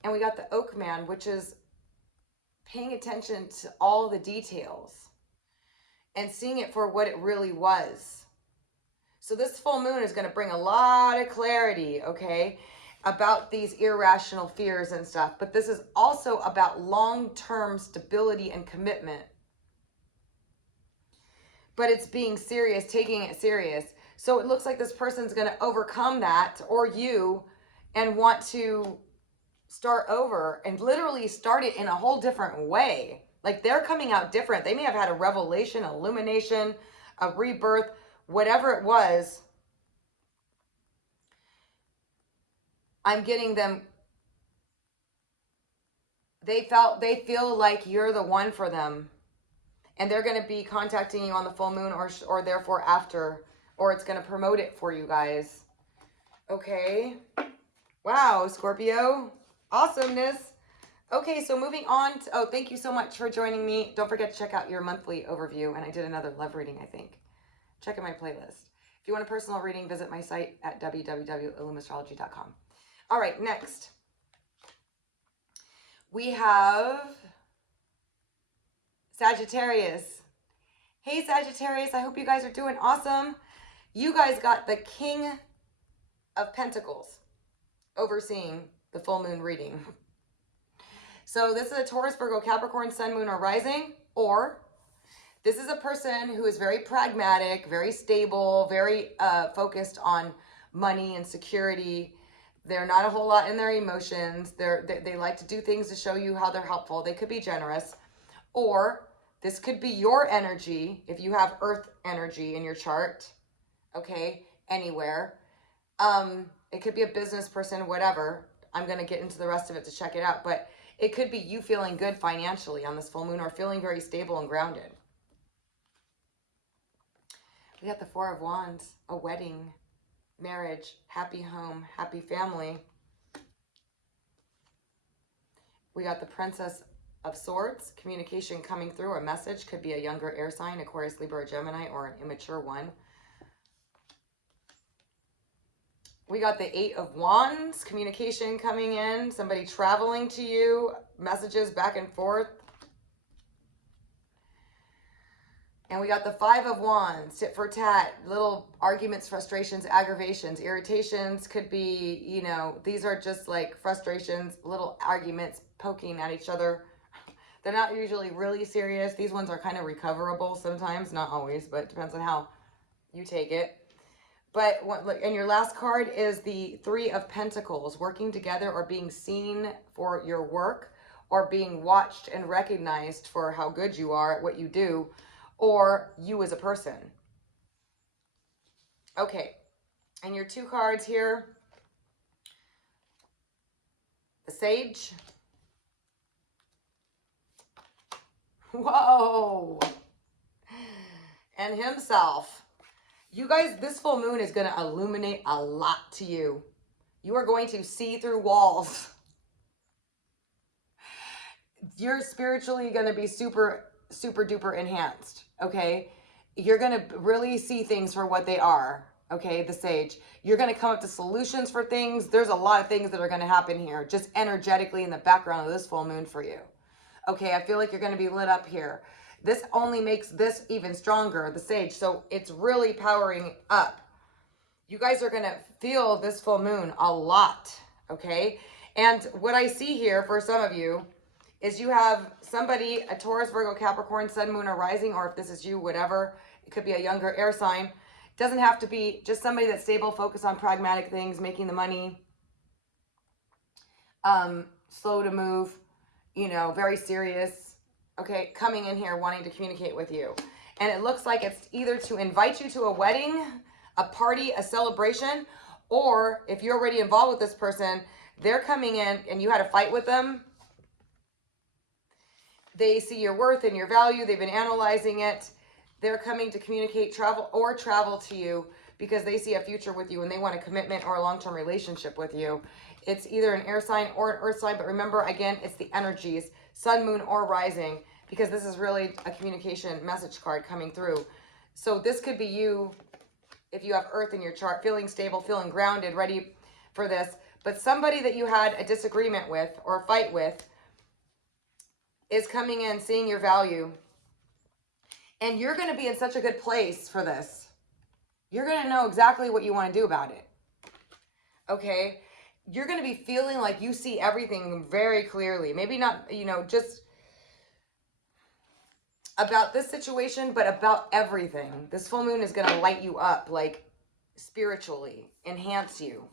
And we got the Oak Man, which is paying attention to all the details and seeing it for what it really was. So this full moon is going to bring a lot of clarity, okay, about these irrational fears and stuff. But this is also about long-term stability and commitment. But it's being serious, taking it serious. So it looks like this person's going to overcome that, or you, and want to start over and literally start it in a whole different way. Like they're coming out different. They may have had a revelation, illumination, a rebirth, whatever it was. I'm getting them. They feel like you're the one for them. And they're going to be contacting you on the full moon or therefore after, or it's going to promote it for you guys. Okay. Wow, Scorpio. Awesomeness. Okay, so moving on. Oh, thank you so much for joining me. Don't forget to check out your monthly overview. And I did another love reading, I think. Check out my playlist. If you want a personal reading, visit my site at www.illumastrology.com. All right, next. We have Sagittarius. Hey, Sagittarius. I hope you guys are doing awesome. You guys got the King of Pentacles overseeing the full moon reading. So this is a Taurus, Virgo, Capricorn, Sun, Moon, or Rising. Or this is a person who is very pragmatic, very stable, very focused on money and security. They're not a whole lot in their emotions. They like to do things to show you how they're helpful. They could be generous. Or this could be your energy if you have earth energy in your chart. Okay, anywhere. It could be a business person, whatever. I'm going to get into the rest of it to check it out. But it could be you feeling good financially on this full moon or feeling very stable and grounded. We got the Four of Wands, a wedding, marriage, happy home, happy family. We got the Princess of Swords, communication coming through, a message. Could be a younger air sign, Aquarius, Libra, or Gemini, or an immature one. We got the Eight of Wands, communication coming in, somebody traveling to you, messages back and forth. And we got the Five of Wands, tit for tat, little arguments, frustrations, aggravations, irritations. Could be, you know, these are just like frustrations, little arguments, poking at each other. They're not usually really serious. These ones are kind of recoverable sometimes, not always, but it depends on how you take it. But and your last card is the Three of Pentacles, working together or being seen for your work or being watched and recognized for how good you are at what you do or you as a person. Okay, and your two cards here, the Sage. Whoa. And himself. You guys, this full moon is going to illuminate a lot to you. You are going to see through walls. You're spiritually going to be super, super duper enhanced, okay? You're going to really see things for what they are, okay, the Sage. You're going to come up to solutions for things. There's a lot of things that are going to happen here, just energetically in the background of this full moon for you. Okay, I feel like you're going to be lit up here. This only makes this even stronger, the Sage. So it's really powering up. You guys are going to feel this full moon a lot, okay? And what I see here for some of you is you have somebody, a Taurus, Virgo, Capricorn, Sun, Moon, or Rising, or if this is you, whatever. It could be a younger air sign. It doesn't have to be just somebody that's stable, focused on pragmatic things, making the money, slow to move, you know, very serious. Okay, coming in here wanting to communicate with you. And it looks like it's either to invite you to a wedding, a party, a celebration, or if you're already involved with this person, they're coming in and you had a fight with them. They see your worth and your value. They've been analyzing it. They're coming to communicate, travel to you because they see a future with you and they want a commitment or a long-term relationship with you. It's either an air sign or an earth sign, but remember, again, it's the energies, Sun, Moon, or Rising, because this is really a communication message card coming through. So this could be you, if you have earth in your chart, feeling stable, feeling grounded, ready for this. But somebody that you had a disagreement with or a fight with is coming in, seeing your value. And you're going to be in such a good place for this. You're going to know exactly what you want to do about it. Okay? You're going to be feeling like you see everything very clearly. Maybe not, you know, just about this situation, but about everything. This full moon is going to light you up, like spiritually, enhance you.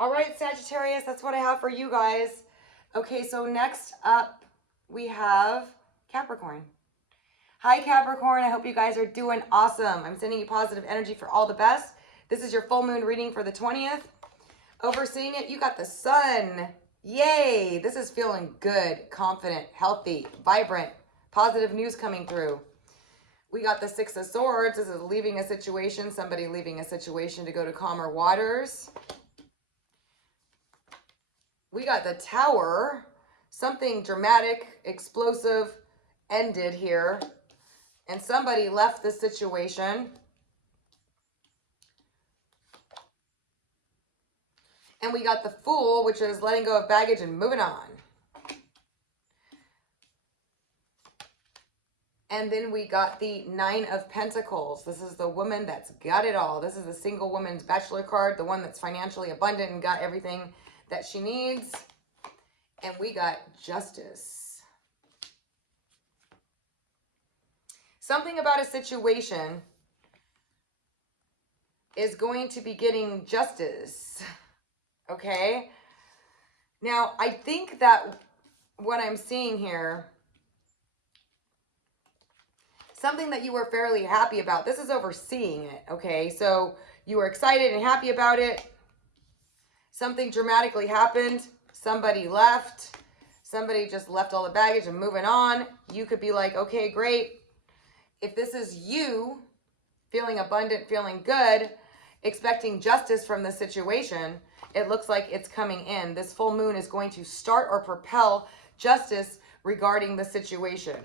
All right, Sagittarius, that's what I have for you guys. Okay, so next up we have Capricorn. Hi, Capricorn. I hope you guys are doing awesome. I'm sending you positive energy for all the best. This is your full moon reading for the 20th. Overseeing it, you got the sun. Yay! This is feeling good, confident, healthy, vibrant, positive news coming through. We got the Six of Swords. This is leaving a situation, somebody leaving a situation to go to calmer waters. We got the Tower. Something dramatic, explosive ended here. And somebody left the situation. And we got the Fool, which is letting go of baggage and moving on. And then we got the Nine of Pentacles. This is the woman that's got it all. This is the single woman's bachelor card, the one that's financially abundant and got everything that she needs. And we got Justice. Something about a situation is going to be getting justice. Okay? Now, I think that what I'm seeing here, something that you were fairly happy about. This is overseeing it, okay? So you were excited and happy about it. Something dramatically happened. Somebody left. Somebody just left all the baggage and moving on. You could be like, okay, great. If this is you feeling abundant, feeling good, expecting justice from the situation, it looks like it's coming in. This full moon is going to start or propel justice regarding the situation.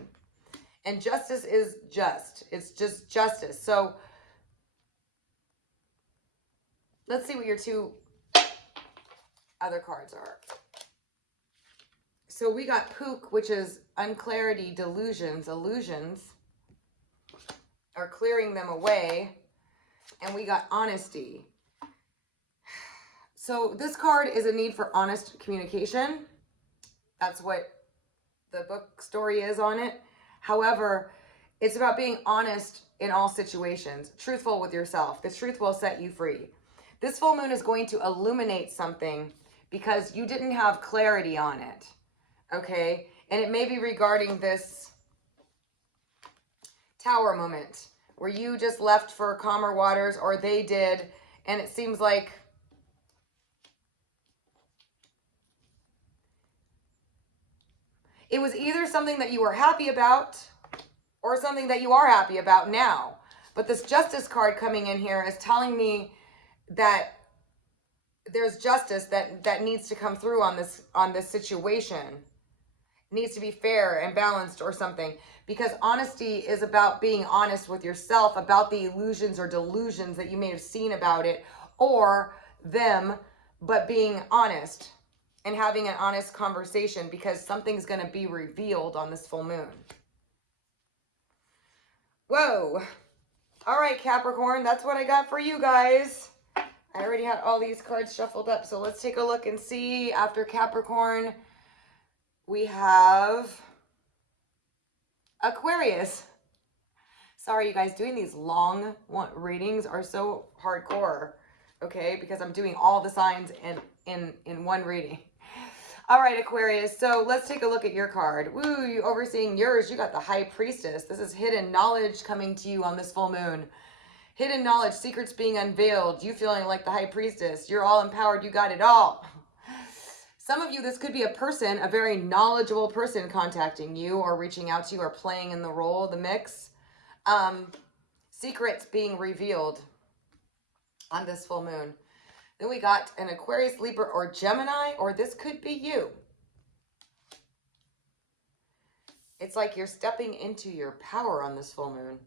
And justice is just. It's just justice. So let's see what your two other cards are. So we got Pook, which is unclarity, delusions, illusions, or clearing them away. And we got Honesty. So this card is a need for honest communication. That's what the book story is on it. However, it's about being honest in all situations, truthful with yourself. The truth will set you free. This full moon is going to illuminate something because you didn't have clarity on it, okay? And it may be regarding this Tower moment where you just left for calmer waters, or they did, and it seems like it was either something that you were happy about or something that you are happy about now. But this Justice card coming in here is telling me that there's justice that needs to come through on this situation. It needs to be fair and balanced or something. Because honesty is about being honest with yourself about the illusions or delusions that you may have seen about it or them, but being honest and having an honest conversation because something's going to be revealed on this full moon. Whoa. All right, Capricorn, that's what I got for you guys. I already had all these cards shuffled up, so let's take a look and see. After Capricorn, we have Aquarius. Sorry, you guys, doing these long readings are so hardcore, okay? Because I'm doing all the signs in one reading. All right, Aquarius, so let's take a look at your card. Woo, you overseeing yours, you got the High Priestess. This is hidden knowledge coming to you on this full moon. Hidden knowledge, secrets being unveiled, you feeling like the High Priestess. You're all empowered, you got it all. Some of you, this could be a person, a very knowledgeable person contacting you or reaching out to you or playing in the role, the mix. Secrets being revealed on this full moon. Then we got an Aquarius, Libra, or Gemini, or this could be you. It's like you're stepping into your power on this full moon.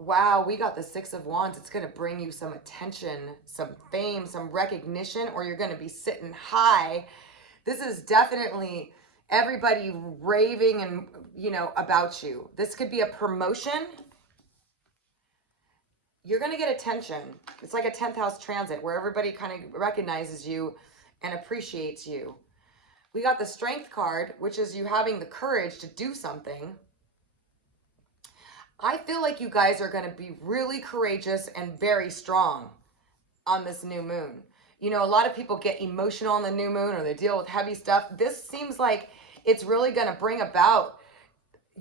Wow, we got the Six of Wands. It's going to bring you some attention, some fame, some recognition, or you're going to be sitting high. This is definitely everybody raving and, you know, about you. This could be a promotion. You're going to get attention. It's like a 10th house transit where everybody kind of recognizes you and appreciates you. We got the Strength card, which is you having the courage to do something. I feel like you guys are going to be really courageous and very strong. on this new moon. You know, a lot of people get emotional on the new moon or they deal with heavy stuff. This seems like it's really going to bring about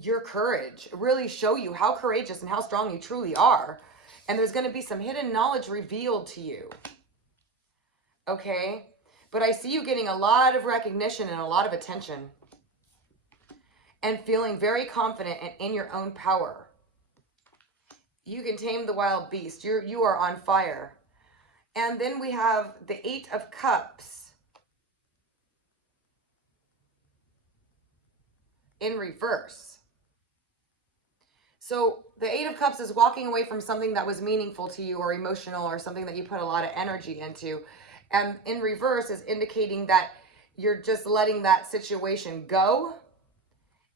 your courage, really show you how courageous and how strong you truly are. And there's going to be some hidden knowledge revealed to you. Okay? But I see you getting a lot of recognition and a lot of attention. And feeling very confident and in your own power. You can tame the wild beast. You are on fire. And then we have the 8 of Cups in reverse. So the 8 of Cups is walking away from something that was meaningful to you or emotional or something that you put a lot of energy into. And in reverse is indicating that you're just letting that situation go.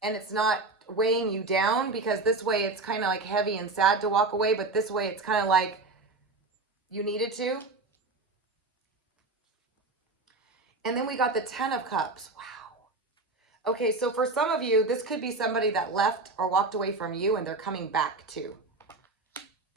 And it's not weighing you down, because this way it's kind of like heavy and sad to walk away. But this way it's kind of like you needed to. And then we got the 10 of Cups. Wow. Okay, so for some of you, this could be somebody that left or walked away from you and they're coming back too.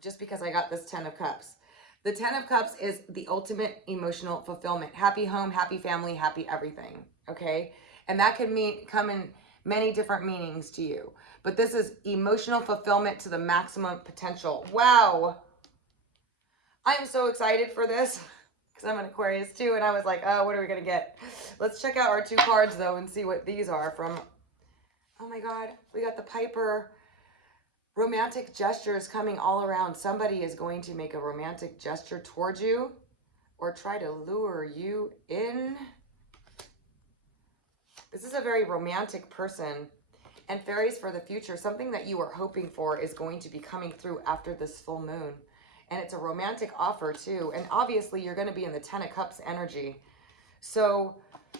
Just because I got this 10 of Cups. The 10 of Cups is the ultimate emotional fulfillment. Happy home, happy family, happy everything. Okay? And that could come in many different meanings to you. But this is emotional fulfillment to the maximum potential. Wow. I am so excited for this. Because I'm an Aquarius too, and I was like, oh, what are we going to get? Let's check out our 2 cards, though, and see what these are from. Oh, my God. We got the Piper. Romantic gestures coming all around. Somebody is going to make a romantic gesture towards you or try to lure you in. This is a very romantic person. And fairies for the future, something that you are hoping for is going to be coming through after this full moon. And it's a romantic offer too. And obviously you're going to be in the 10 of Cups energy. So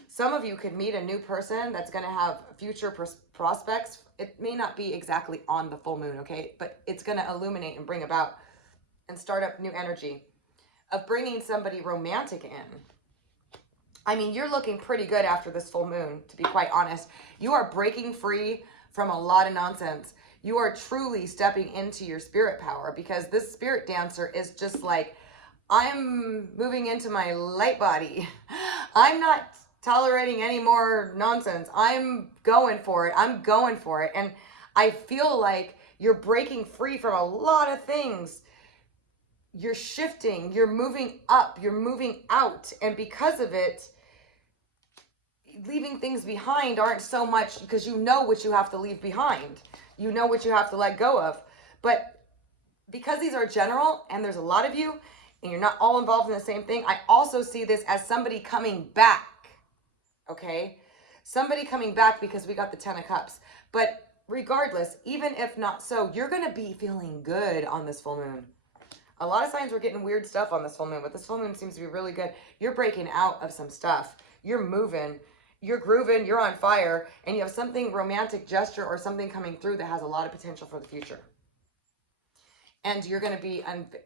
some of you could meet a new person that's going to have future prospects. It may not be exactly on the full moon, okay? But it's going to illuminate and bring about and start up new energy of bringing somebody romantic in. I mean, you're looking pretty good after this full moon, to be quite honest. You are breaking free from a lot of nonsense. You are truly stepping into your spirit power, because this spirit dancer is just like, I'm moving into my light body. I'm not tolerating any more nonsense. I'm going for it. I'm going for it. And I feel like you're breaking free from a lot of things. You're shifting, you're moving up, you're moving out. And because of it, leaving things behind aren't so much, because you know what you have to leave behind. You know what you have to let go of. But because these are general and there's a lot of you and you're not all involved in the same thing, I also see this as somebody coming back. Okay? Somebody coming back, because we got the 10 of Cups. But regardless, even if not so, you're going to be feeling good on this full moon. A lot of signs we're getting weird stuff on this full moon, but this full moon seems to be really good. You're breaking out of some stuff. You're moving. You're grooving, you're on fire, and you have something romantic gesture or something coming through that has a lot of potential for the future. And you're going to be,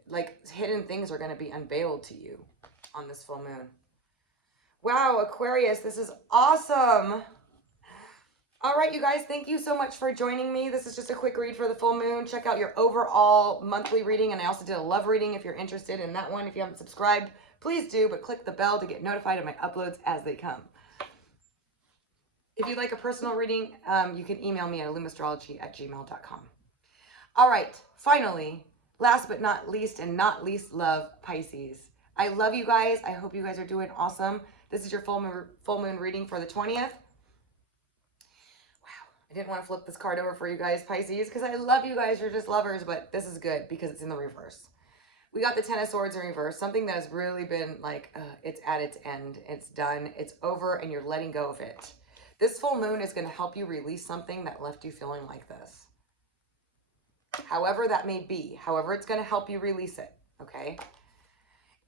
like, hidden things are going to be unveiled to you on this full moon. Wow, Aquarius, this is awesome. All right, you guys, thank you so much for joining me. This is just a quick read for the full moon. Check out your overall monthly reading, and I also did a love reading if you're interested in that one. If you haven't subscribed, please do, but click the bell to get notified of my uploads as they come. If you'd like a personal reading, you can email me at illumastrology@gmail.com. All right, finally, last but not least, and not least love, Pisces. I love you guys. I hope you guys are doing awesome. This is your full moon reading for the 20th. Wow, I didn't want to flip this card over for you guys, Pisces, because I love you guys. You're just lovers, but this is good because it's in the reverse. We got the 10 of Swords in reverse, something that has really been like, it's at its end. It's done. It's over, and you're letting go of it. This full moon is going to help you release something that left you feeling like this. However that may be. However it's going to help you release it. Okay?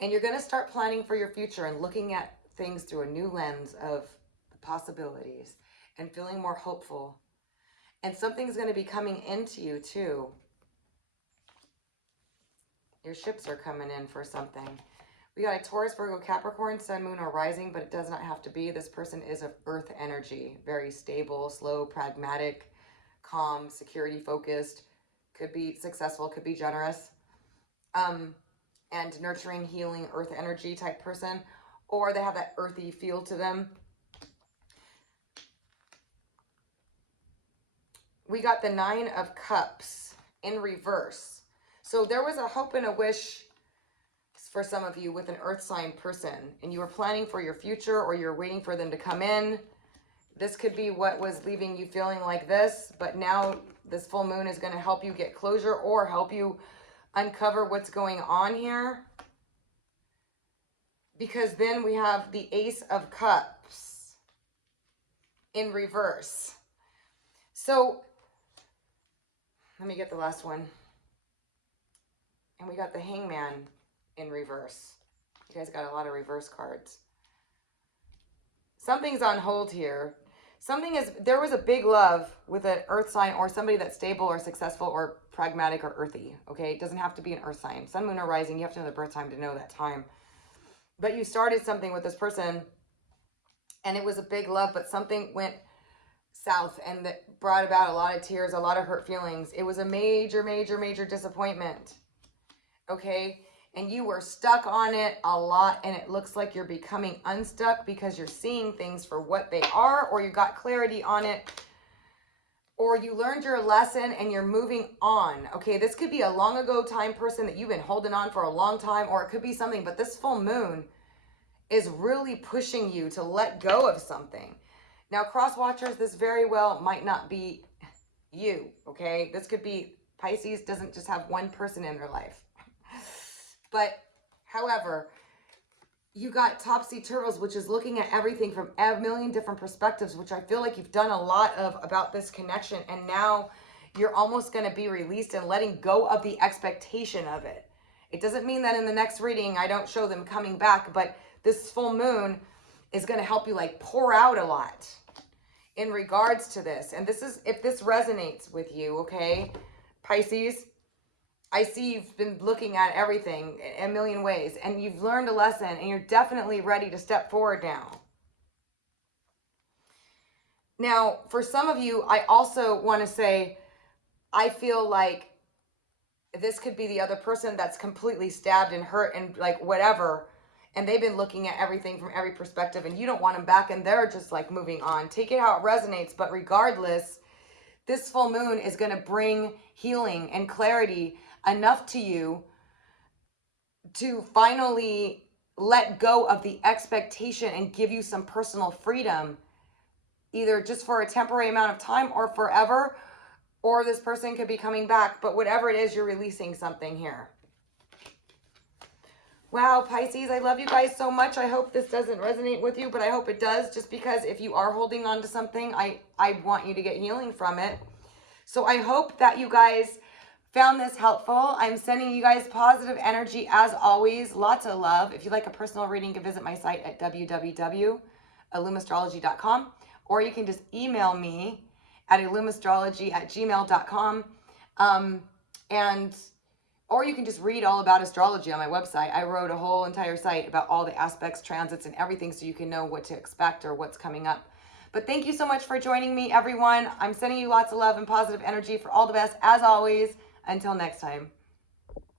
And you're going to start planning for your future and looking at things through a new lens of the possibilities and feeling more hopeful. And something's going to be coming into you too. Your ships are coming in for something. We got a Taurus, Virgo, Capricorn, Sun, Moon, or Rising, but it does not have to be. This person is of Earth energy. Very stable, slow, pragmatic, calm, security focused. Could be successful, could be generous. and nurturing, healing, earth energy type person, or they have that earthy feel to them. We got the 9 of Cups in reverse. So there was a hope and a wish for some of you with an earth sign person, and you were planning for your future, or you're waiting for them to come in. This could be what was leaving you feeling like this, but now this full moon is going to help you get closure or help you uncover what's going on here. Because then we have the Ace of Cups in reverse. So let me get the last one. And we got the Hangman in reverse. You guys got a lot of reverse cards. Something's on hold here. There was a big love with an earth sign or somebody that's stable or successful or pragmatic or earthy, okay? It doesn't have to be an earth sign. Sun, moon, or rising, you have to know the birth time to know that time. But you started something with this person, and it was a big love, but something went south, and that brought about a lot of tears, a lot of hurt feelings. It was a major, major, major disappointment, okay? And you were stuck on it a lot, and it looks like you're becoming unstuck because you're seeing things for what they are, or you got clarity on it, or you learned your lesson and you're moving on. Okay, this could be a long ago time person that you've been holding on for a long time, or it could be something, but this full moon is really pushing you to let go of something. Now, cross watchers, this very well might not be you, okay? This could be Pisces doesn't just have one person in their life. But, however, you got Topsy-Turvos, which is looking at everything from a million different perspectives, which I feel like you've done a lot of about this connection. And now you're almost going to be released and letting go of the expectation of it. It doesn't mean that in the next reading I don't show them coming back, but this full moon is going to help you like pour out a lot in regards to this. And this is, if this resonates with you, okay, Pisces, I see you've been looking at everything a million ways, and you've learned a lesson, and you're definitely ready to step forward now. Now, for some of you, I also want to say, I feel like this could be the other person that's completely stabbed and hurt and like whatever, and they've been looking at everything from every perspective, and you don't want them back, and they're just like moving on. Take it how it resonates, but regardless, this full moon is going to bring healing and clarity enough to you to finally let go of the expectation and give you some personal freedom, either just for a temporary amount of time or forever, or this person could be coming back. But whatever it is, you're releasing something here. Wow, Pisces, I love you guys so much. I hope this doesn't resonate with you, but I hope it does, just because if you are holding on to something, I want you to get healing from it. So I hope that you guys found this helpful. I'm sending you guys positive energy as always. Lots of love. If you'd like a personal reading, you can visit my site at www.illumastrology.com, or you can just email me at illumastrology@gmail.com. Or you can just read all about astrology on my website. I wrote a whole entire site about all the aspects, transits, and everything, so you can know what to expect or what's coming up. But thank you so much for joining me, everyone. I'm sending you lots of love and positive energy for all the best, as always. Until next time.